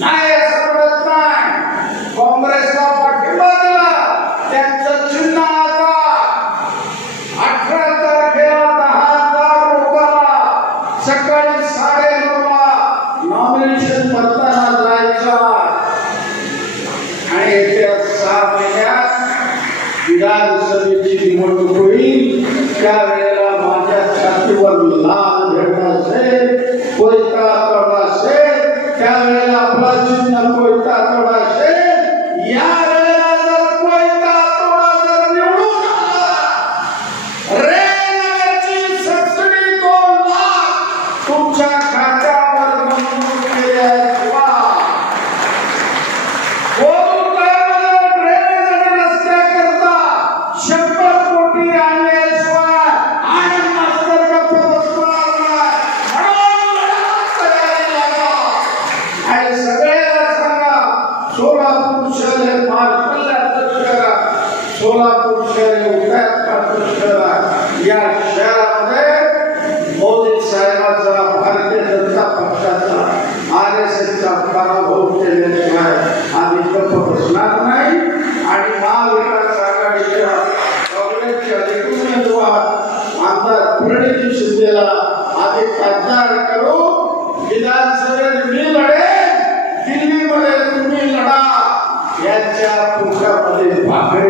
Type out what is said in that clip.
नाही असं म्हणत काँग्रेसला पाठिंबा दिला त्यांचं चिन्ह आता अठरा तारखेला दहा हजार रुपयाला सकाळी साडेनऊला नॉमिनेशन भरताना जायचा. आणि येत्या सहा महिन्यात विधानसभेची निवडणूक होईल. त्यावेळेला माझ्या असेल आपला चिन्ह कोयता तोडा असेल या वेळेला जर कोयता जर निवडून आला रे सबसिडी दोन लाख तुमच्या सोलापूर शहर हे महाराष्ट्राचं शहर आहे. सोलापूर शहर हे उदयाचं शहर आहे. या शहरामध्ये मोदी साहेबांचा भारतीय जनता पक्षाचा आर एस एसचा पराभव केल्याशिवाय आम्ही गप्प बसणार नाही आणि महाविकास आघाडीच्या काँग्रेसच्या अधिक उमेदवार आमदार प्रणिती शिंदेला आम्ही खासदार करू विधानसभेत मी पाण्याच्या पोटामध्ये भाकरी